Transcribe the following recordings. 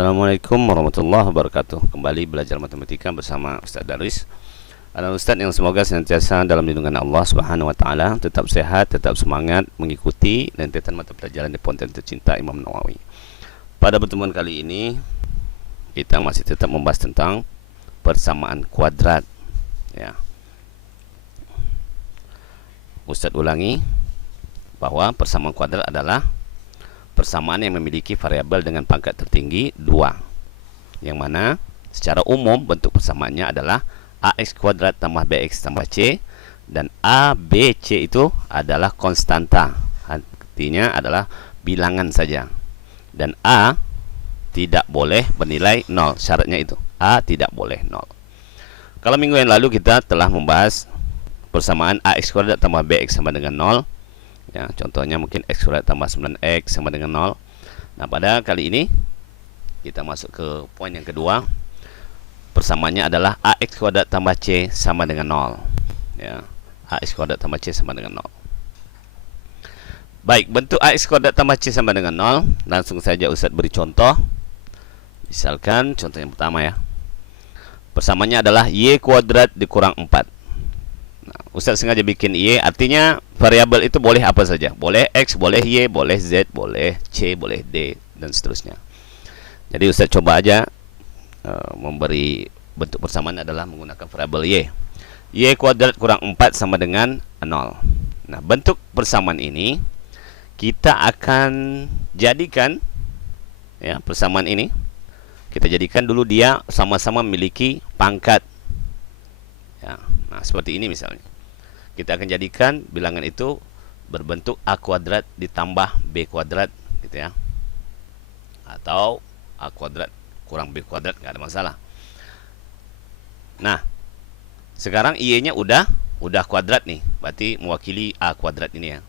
Assalamualaikum warahmatullahi wabarakatuh. Kembali belajar matematika bersama Ustaz Darwis. Adalah Ustaz yang semoga senantiasa dalam lindungan Allah Subhanahu wa taala, tetap sehat, tetap semangat mengikuti rentetan mata pelajaran di Ponten tercinta Imam Nawawi. Pada pertemuan kali ini kita masih tetap membahas tentang persamaan kuadrat, ya. Ustaz ulangi bahwa persamaan kuadrat adalah persamaan yang memiliki variabel dengan pangkat tertinggi 2, yang mana secara umum bentuk persamaannya adalah ax kuadrat tambah bx tambah c, dan a, b, c itu adalah konstanta, artinya adalah bilangan saja, dan a tidak boleh bernilai 0. Syaratnya itu a tidak boleh 0. Kalau minggu yang lalu kita telah membahas persamaan ax kuadrat tambah bx sama dengan 0, ya, contohnya mungkin x kuadrat tambah 9x sama dengan 0. Nah, pada kali ini kita masuk ke poin yang kedua. Persamaannya adalah ax kuadrat tambah c sama dengan 0, ya. Ax kuadrat tambah c sama dengan 0. Baik, bentuk ax kuadrat tambah c sama dengan 0, langsung saja Ustaz beri contoh. Misalkan contoh yang pertama, ya. Persamaannya adalah y kuadrat dikurang 4. Ustaz sengaja bikin y, artinya variabel itu boleh apa saja. Boleh x, boleh y, boleh z, boleh c, boleh d, dan seterusnya. Jadi Ustaz coba aja memberi bentuk persamaan adalah menggunakan variabel y. Y kuadrat kurang 4 sama dengan 0. Nah, bentuk persamaan ini kita akan jadikan, ya, persamaan ini kita jadikan dulu dia sama-sama memiliki pangkat, ya. Nah, seperti ini misalnya. Kita akan jadikan bilangan itu berbentuk a kuadrat ditambah b kuadrat, gitu, ya. Atau a kuadrat kurang b kuadrat, nggak ada masalah. Nah, sekarang y-nya udah kuadrat nih, berarti mewakili a kuadrat ini, ya.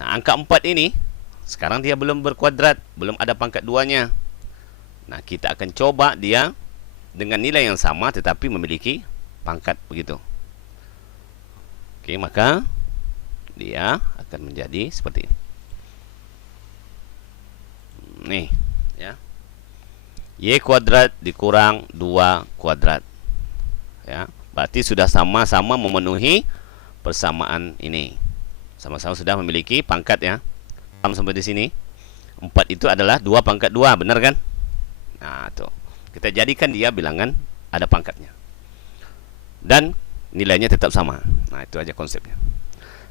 Nah, angka 4 ini sekarang dia belum berkuadrat, belum ada pangkat 2-nya. Nah, kita akan coba dia dengan nilai yang sama tetapi memiliki pangkat, begitu. Oke, maka dia akan menjadi seperti ini. Nih, ya. Y kuadrat dikurang 2 kuadrat. Ya, berarti sudah sama-sama memenuhi persamaan ini. Sama-sama sudah memiliki pangkat, ya. Sampai di sini. 4 itu adalah 2 pangkat 2, benar kan? Nah, tuh. Kita jadikan dia bilangan ada pangkatnya. Dan nilainya tetap sama. Nah, itu aja konsepnya.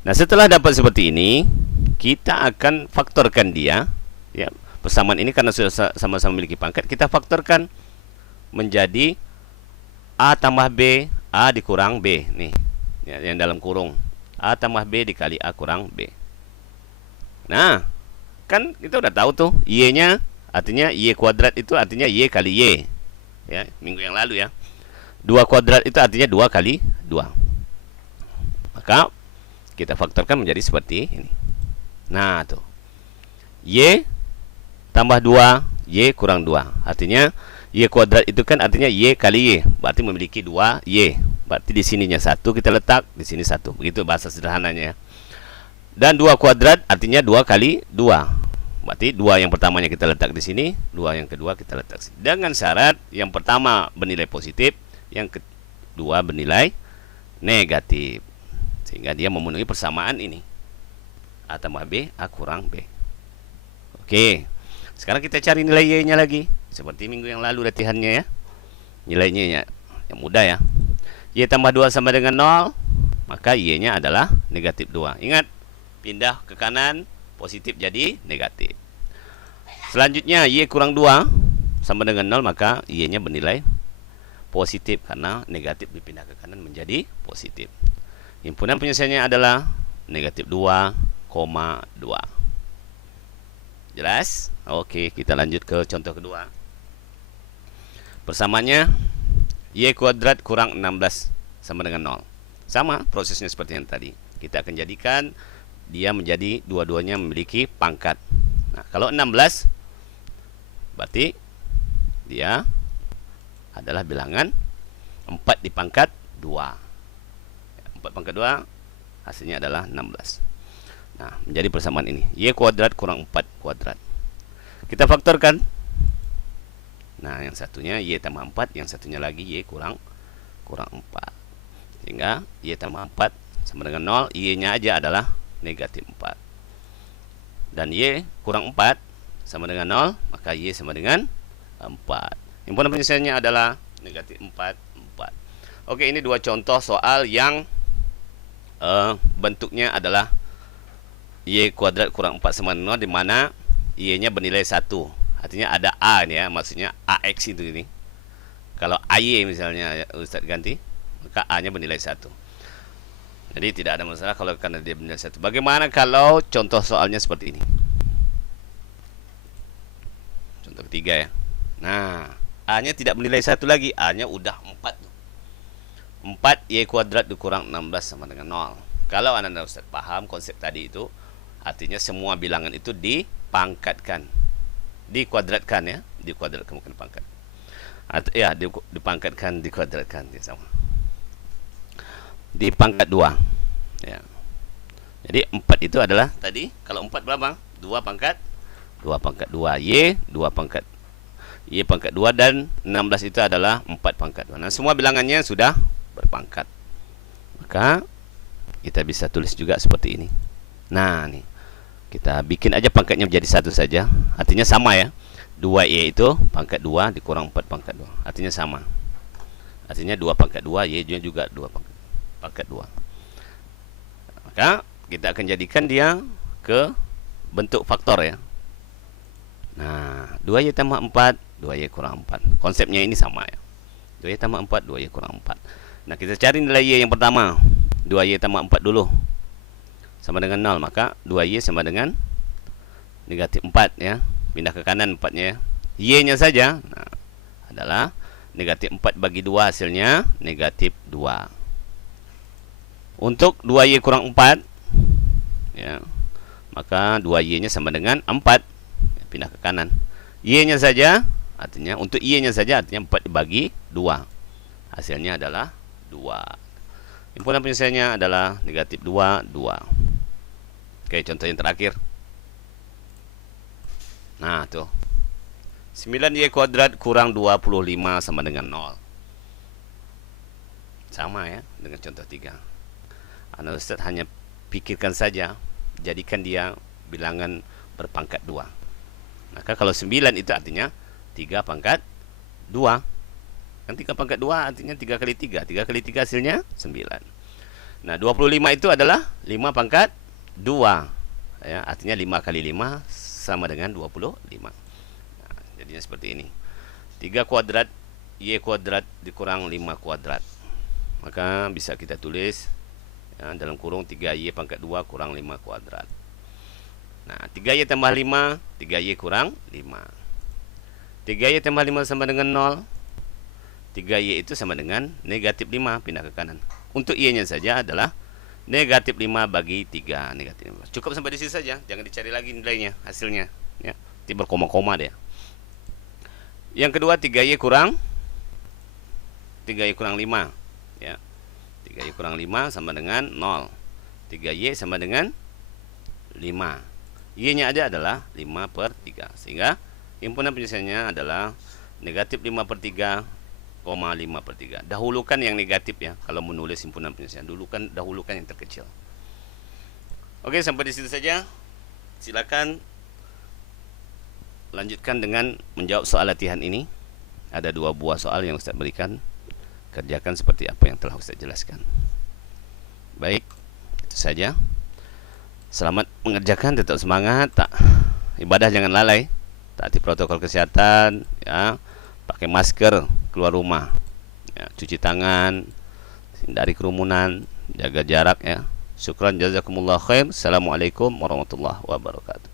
Nah, setelah dapat seperti ini, kita akan faktorkan dia, ya. Persamaan ini karena sudah sama-sama memiliki pangkat, kita faktorkan menjadi a tambah b, a dikurang b, nih, ya, yang dalam kurung a tambah b dikali a kurang b. Nah, kan kita udah tahu tuh y-nya, artinya y kuadrat itu artinya y kali y, ya, minggu yang lalu, ya. 2 kuadrat itu artinya 2 kali 2. Maka kita faktorkan menjadi seperti ini. Nah, tuh. Y tambah 2, y kurang 2. Artinya y kuadrat itu kan artinya y kali y. Berarti memiliki 2 y. Berarti di sininya 1 kita letak, di sini 1. Begitu bahasa sederhananya, ya. Dan 2 kuadrat artinya 2 kali 2. Berarti 2 yang pertamanya kita letak di sini, 2 yang kedua kita letak di sini. Dengan syarat yang pertama bernilai positif, yang kedua bernilai negatif, sehingga dia memenuhi persamaan ini, a tambah b, a kurang b. Oke, sekarang kita cari nilai y-nya lagi, seperti minggu yang lalu latihannya, ya. Nilainya yang mudah, ya. Y tambah 2 sama dengan 0, maka y-nya adalah negatif 2. Ingat, pindah ke kanan, positif jadi negatif. Selanjutnya y kurang 2 sama dengan 0, maka y-nya bernilai positif karena negatif dipindah ke kanan menjadi positif. Himpunan penyelesaiannya adalah negatif 2,2. Jelas? Oke, kita lanjut ke contoh kedua. Persamaannya y kuadrat kurang 16 sama dengan 0. Sama prosesnya seperti yang tadi. Kita akan jadikan dia menjadi dua-duanya memiliki pangkat. Nah, kalau 16 berarti dia adalah bilangan 4 di pangkat 2. 4 pangkat 2 hasilnya adalah 16. Nah, menjadi persamaan ini y kuadrat kurang 4 kuadrat. Kita faktorkan Nah, yang satunya Y tambah 4, yang satunya lagi Y kurang 4. Sehingga Y tambah 4 sama dengan 0, Y-nya aja adalah negatif 4. Dan Y kurang 4 sama dengan 0, maka Y sama dengan 4. Himpunan penyelesaiannya adalah negatif 4, 4. Oke, ini dua contoh soal yang bentuknya adalah Y kuadrat kurang 4 sama dengan 0, di mana Y-nya bernilai 1. Artinya ada A ini ya, maksudnya AX itu ini. Kalau AY misalnya Ustaz ganti, maka A-nya bernilai 1. Jadi tidak ada masalah kalau karena dia bernilai 1. Bagaimana kalau contoh soalnya seperti ini? Contoh ketiga ya. Nah, A-nya tidak bernilai 1 lagi, A-nya udah 4. 4 Y kuadrat dikurang 16 sama dengan 0. Kalau anda Ustaz paham konsep tadi itu, artinya semua bilangan itu dipangkatkan, dikuadratkan ya, dikuadratkan bukan dipangkat. Ya, dipangkatkan, dikuadratkan ya, sama. Dipangkat 2 ya. Jadi 4 itu adalah tadi, kalau 4 berapa? 2 pangkat 2 Y, 2 pangkat Y pangkat 2, dan 16 itu adalah 4 pangkat 2. Nah, semua bilangannya sudah berpangkat. Maka kita bisa tulis juga seperti ini. Nah, nih. Kita bikin aja pangkatnya menjadi 1 saja. Artinya sama ya. 2Y itu pangkat 2 dikurang 4 pangkat 2. Artinya sama. Artinya 2 pangkat 2, Y juga 2 pangkat 2. Maka kita akan jadikan dia ke bentuk faktor ya. Nah, 2Y tambah 4, 2Y kurang 4. Konsepnya ini sama ya. 2Y tambah 4, 2Y kurang 4. Nah, kita cari nilai Y yang pertama. 2Y tambah 4 dulu. Sama dengan 0, maka 2Y sama dengan negatif 4 ya. Pindah ke kanan 4-nya ya. Y-nya saja adalah negatif 4 bagi 2, hasilnya negatif 2. Untuk 2Y kurang 4 ya, maka 2Y-nya sama dengan 4. Pindah ke kanan. Y-nya saja, artinya untuk Y-nya saja artinya 4 dibagi 2. Hasilnya adalah 2. Himpunan penyelesaiannya adalah negatif 2, 2. Oke, contoh yang terakhir. Nah, tuh. 9Y kuadrat kurang 25 sama dengan 0. Sama ya dengan contoh 3. Ustaz hanya pikirkan saja, jadikan dia bilangan berpangkat 2. Maka kalau 9 itu artinya 3 pangkat 2. Kan 3 pangkat 2 artinya 3 kali 3. 3 kali 3 hasilnya 9. Nah, 25 itu adalah 5 pangkat 2. Ya, artinya 5 kali 5 sama dengan 25. Nah, jadinya seperti ini. 3 kuadrat Y kuadrat dikurang 5 kuadrat. Maka bisa kita tulis ya, dalam kurung 3Y pangkat 2 kurang 5 kuadrat. Nah, 3Y tambah 5, 3Y kurang 5. 3Y tambah 5 sama dengan 0. 3Y itu sama dengan negatif 5, pindah ke kanan. Untuk Y-nya saja adalah negatif 5 bagi 3, negatif 5. Cukup sampai di sini saja, jangan dicari lagi nilainya, hasilnya ya. Nanti berkoma-koma dia. Yang kedua 3Y kurang 5 ya. 3Y kurang 5 sama dengan 0. 3Y sama dengan 5. Y-nya aja adalah 5/3. Sehingga himpunan penyelesaiannya adalah negatif 5/3, 5/3. Dahulukan yang negatif ya. Kalau menulis himpunan penyelesaian, dahulukan yang terkecil. Oke, sampai di situ saja. Silakan lanjutkan dengan menjawab soal latihan ini. Ada 2 buah soal yang Ustaz berikan. Kerjakan seperti apa yang telah Ustaz jelaskan. Baik, itu saja. Selamat mengerjakan, tetap semangat, ibadah jangan lalai, taati protokol kesehatan ya. Pakai masker keluar rumah ya, cuci tangan, hindari kerumunan, jaga jarak ya. Syukran, jazakumullah khair. Assalamualaikum warahmatullahi wabarakatuh.